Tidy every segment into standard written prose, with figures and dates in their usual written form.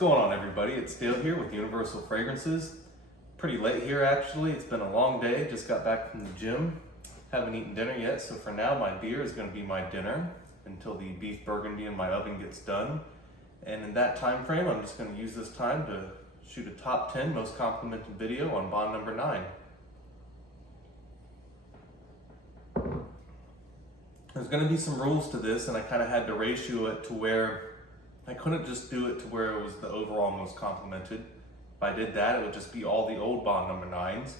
going on, everybody? It's Dale here with Universal Fragrances. Pretty late here actually. It's been a long day. Just got back from the gym. Haven't eaten dinner yet, so for now my beer is going to be my dinner until the beef burgundy in my oven gets done. And in that time frame, I'm just going to use this time to shoot a top 10 most complimented video on bond number 9. There's going to be some rules to this, and I kind of had to ratio it to where I couldn't just do it to where it was the overall most complimented. If I did that, it would just be all the old bond number 9s.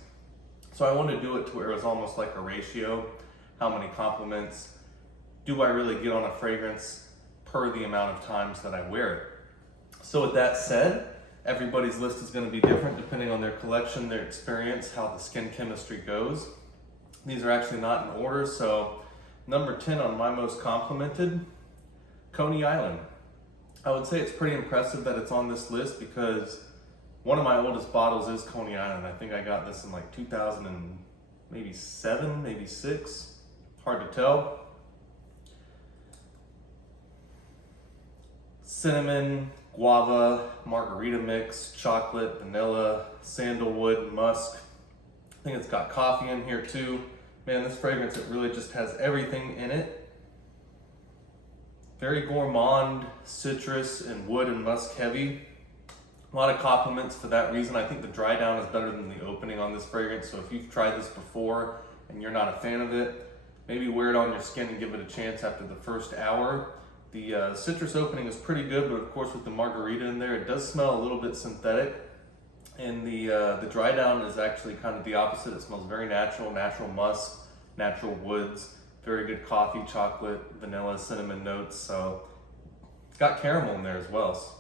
So I wanted to do it to where it was almost like a ratio. How many compliments do I really get on a fragrance per the amount of times that I wear it? So with that said, everybody's list is going to be different depending on their collection, their experience, how the skin chemistry goes. These are actually not in order, so number 10 on my most complimented, Coney Island. I would say it's pretty impressive that it's on this list because one of my oldest bottles is Coney Island. I think I got this in like 2007, maybe 6. Hard to tell. Cinnamon, guava, margarita mix, chocolate, vanilla, sandalwood, musk. I think it's got coffee in here too. Man, this fragrance, it really just has everything in it. Very gourmand, citrus, and wood and musk heavy. A lot of compliments for that reason. I think the dry down is better than the opening on this fragrance. So if you've tried this before and you're not a fan of it, maybe wear it on your skin and give it a chance after the first hour. The citrus opening is pretty good, but of course with the margarita in there, it does smell a little bit synthetic. And the dry down is actually kind of the opposite. It smells very natural, natural musk, natural woods, very good coffee, chocolate, vanilla, cinnamon notes. So it's got caramel in there as well. So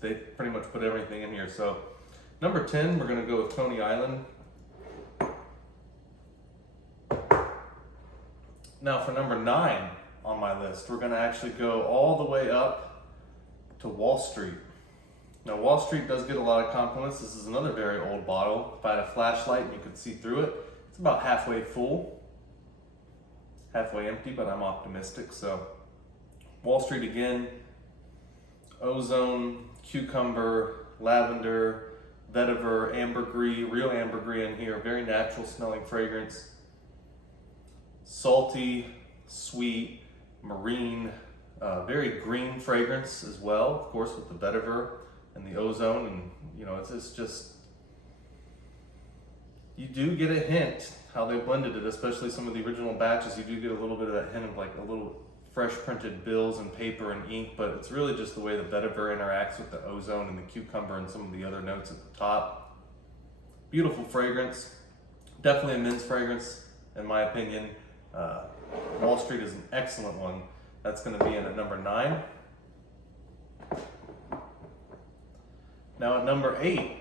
they pretty much put everything in here. So number 10, we're gonna go with Coney Island. Now for number 9 on my list, we're gonna actually go all the way up to Wall Street. Now Wall Street does get a lot of compliments. This is another very old bottle. If I had a flashlight and you could see through it, it's about halfway full. Halfway empty, but I'm optimistic. So Wall Street again, ozone, cucumber, lavender, vetiver, ambergris, real ambergris in here, very natural smelling fragrance. Salty, sweet, marine, very green fragrance as well, of course, with the vetiver and the ozone. And you know, it's just, you do get a hint how they blended it, especially some of the original batches. You do get a little bit of that hint of like a little fresh printed bills and paper and ink, but it's really just the way the vetiver interacts with the ozone and the cucumber and some of the other notes at the top. Beautiful fragrance, definitely a men's fragrance in my opinion. Wall Street is an excellent one. That's going to be in at number 9. Now at number 8,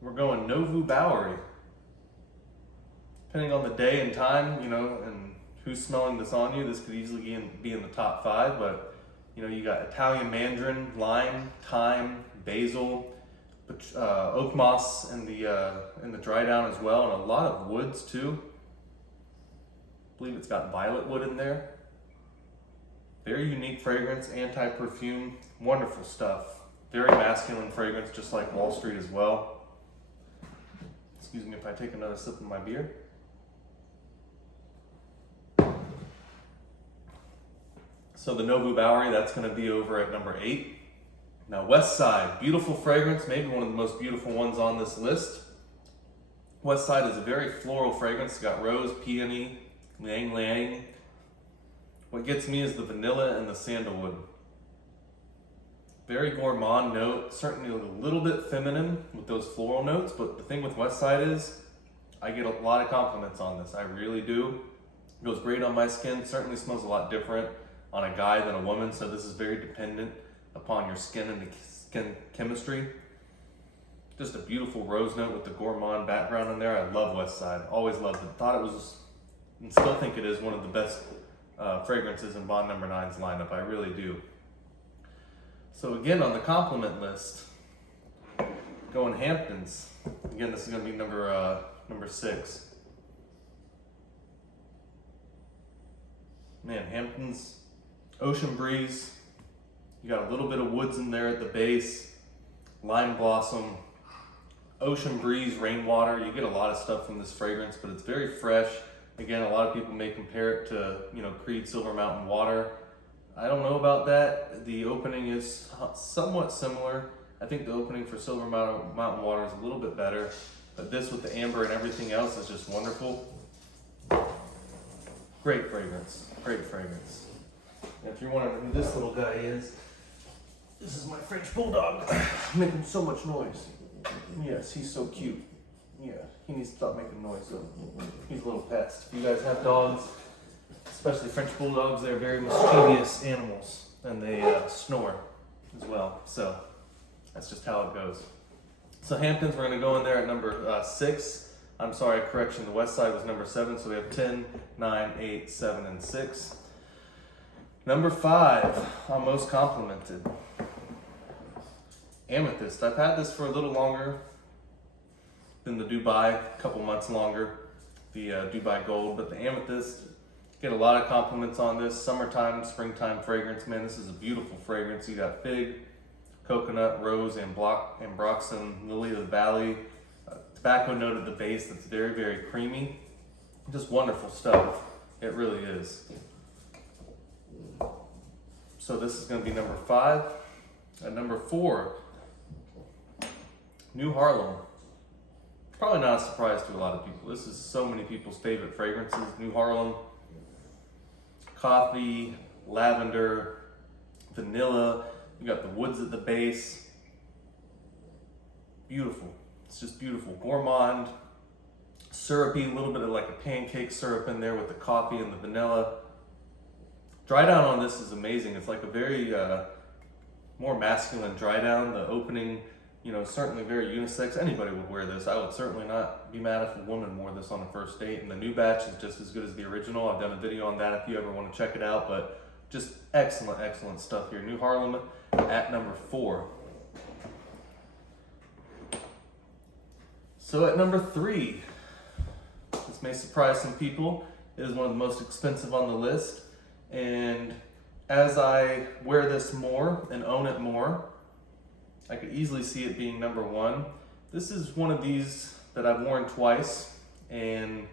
we're going Novu Bowery. Depending on the day and time, you know, and who's smelling this on you, this could easily be in the top 5, but you know, you got Italian mandarin, lime, thyme, basil, oak moss in the dry down as well, and a lot of woods too. I believe it's got violet wood in there. Very unique fragrance, anti-perfume, wonderful stuff. Very masculine fragrance, just like Wall Street as well. Excuse me if I take another sip of my beer. So the Novu Bowery, that's going to be over at number 8. Now West Side, beautiful fragrance, maybe one of the most beautiful ones on this list. West Side is a very floral fragrance. It's got rose, peony, ylang ylang. What gets me is the vanilla and the sandalwood. Very gourmand note, certainly a little bit feminine with those floral notes, but the thing with West Side is I get a lot of compliments on this. I really do. It goes great on my skin, certainly smells a lot different on a guy than a woman, so this is very dependent upon your skin and the skin chemistry. Just a beautiful rose note with the gourmand background in there. I love West Side, always loved it. Thought it was, and still think it is, one of the best fragrances in bond number 9's lineup. I really do. So again, on the compliment list, going Hamptons. Again, this is going to be number 6. Man, Hamptons Ocean Breeze, You got a little bit of woods in there at the base, lime blossom, ocean breeze, rainwater. You get a lot of stuff from this fragrance, but it's very fresh. Again, a lot of people may compare it to, Creed Silver Mountain Water. I don't know about that. The opening is somewhat similar. I think the opening for Silver Mountain Water is a little bit better, but this with the amber and everything else is just wonderful. Great fragrance, great fragrance. And if you're wondering who this little guy is, this is my French Bulldog, making so much noise. Yes, he's so cute. Yeah, he needs to stop making noise though. He's a little pest. If you guys have dogs, especially French Bulldogs, they're very mischievous animals, and they snore as well. So that's just how it goes. So Hamptons, we're gonna go in there at number 6. I'm sorry, correction, the West Side was number 7, so we have 10, 9, 8, 7, and 6. Number 5, our most complimented. Amethyst. I've had this for a little longer than the Dubai, a couple months longer, the Dubai Gold, but the Amethyst, get a lot of compliments on this. Summertime, springtime fragrance. Man, this is a beautiful fragrance. You got fig, coconut, rose, and ambroxan, lily of the valley, tobacco note at the base that's very, very creamy. Just wonderful stuff. It really is. So this is going to be number 5. At number 4, New Harlem. Probably not a surprise to a lot of people. This is so many people's favorite fragrances. New Harlem, coffee, lavender, vanilla. You got the woods at the base. Beautiful. It's just beautiful. Gourmand, syrupy, a little bit of like a pancake syrup in there with the coffee and the vanilla. Dry down on this is amazing. It's like a very more masculine dry down. The opening, certainly very unisex. Anybody would wear this. I would certainly not be mad if a woman wore this on a first date. And the new batch is just as good as the original. I've done a video on that if you ever want to check it out. But just excellent, excellent stuff here. New Harlem at number 4. So at number 3, this may surprise some people. It is one of the most expensive on the list. And as I wear this more and own it more, I could easily see it being number 1. This is one of these that I've worn twice and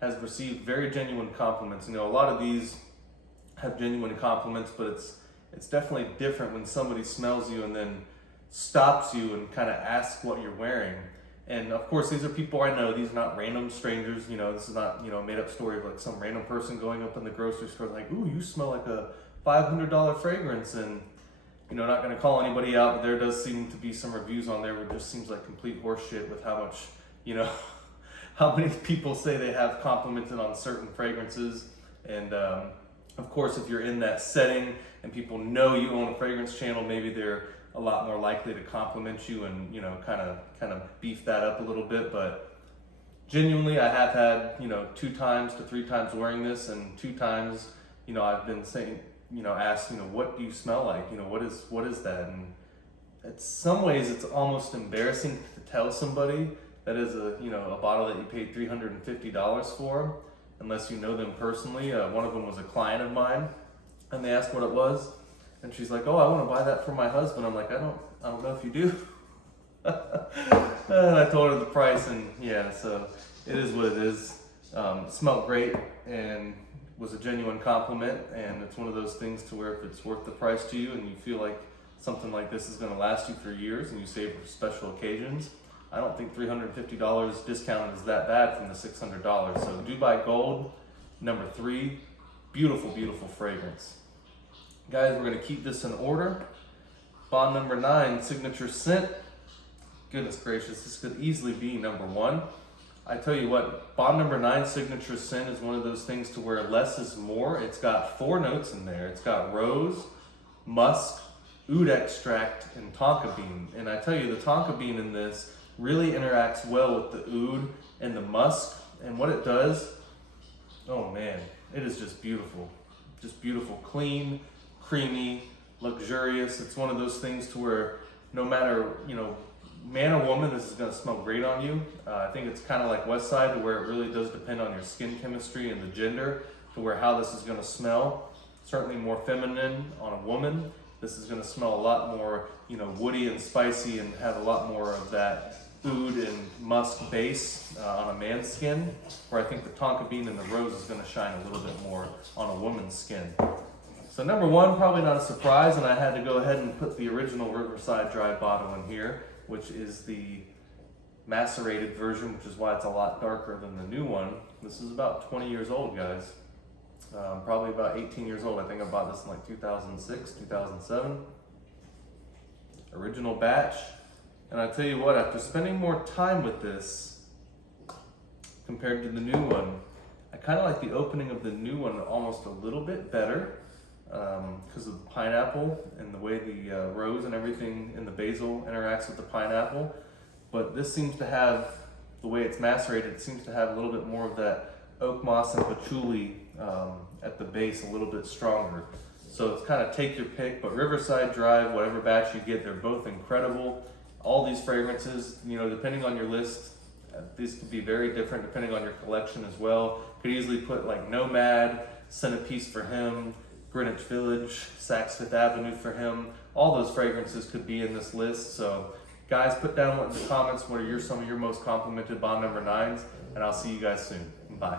has received very genuine compliments. A lot of these have genuine compliments, but it's definitely different when somebody smells you and then stops you and kind of asks what you're wearing. And of course, these are people I know. These are not random strangers. This is not, a made up story of like some random person going up in the grocery store like, ooh, you smell like a $500 fragrance. And, not going to call anybody out, but there does seem to be some reviews on there where it just seems like complete horseshit with how much, how many people say they have complimented on certain fragrances. And of course, if you're in that setting and people know you own a fragrance channel, maybe they're a lot more likely to compliment you and kind of beef that up a little bit. But genuinely, I have had 2 times to 3 times wearing this, and 2 times I've been saying asked what do you smell like, what is that? And in some ways it's almost embarrassing to tell somebody that is a bottle that you paid $350 for, unless you know them personally. One of them was a client of mine, and they asked what it was. And she's like, oh, I want to buy that for my husband. I'm like, I don't know if you do. And I told her the price, and yeah, so it is what it is. It smelled great and was a genuine compliment. And it's one of those things to where if it's worth the price to you and you feel like something like this is going to last you for years and you save for special occasions, I don't think $350 discounted is that bad from the $600. So Dubai Gold, number 3, beautiful, beautiful fragrance. Guys, we're going to keep this in order. Bond number 9, Signature Scent. Goodness gracious, this could easily be number 1. I tell you what, Bond number 9, Signature Scent, is one of those things to where less is more. It's got 4 notes in there. It's got rose, musk, oud extract, and tonka bean. And I tell you, the tonka bean in this really interacts well with the oud and the musk. And what it does, oh man, it is just beautiful. Just beautiful, clean, creamy, luxurious. It's one of those things to where no matter, man or woman, this is going to smell great on you. I think it's kind of like West Side, to where it really does depend on your skin chemistry and the gender, to where how this is going to smell. Certainly more feminine on a woman This is going to smell a lot more, woody and spicy and have a lot more of that oud and musk base on a man's skin, where I think the tonka bean and the rose is going to shine a little bit more on a woman's skin. So number one, probably not a surprise, and I had to go ahead and put the original Riverside Dry bottle in here, which is the macerated version, which is why it's a lot darker than the new one. This is about 20 years old, guys. Probably about 18 years old. I think I bought this in like 2006, 2007. Original batch. And I tell you what, after spending more time with this compared to the new one, I kind of like the opening of the new one almost a little bit better because of the pineapple and the way the rose and everything in the basil interacts with the pineapple. But this seems to have, the way it's macerated, it seems to have a little bit more of that oak moss and patchouli at the base, a little bit stronger. So it's kind of take your pick, but Riverside Drive, whatever batch you get, they're both incredible. All these fragrances, depending on your list, these could be very different depending on your collection as well. Could easily put like Nomad, Centerpiece for him, Greenwich Village, Saks Fifth Avenue for him. All those fragrances could be in this list. So guys, put down in the comments what are some of your most complimented Bond number 9s, and I'll see you guys soon. Bye.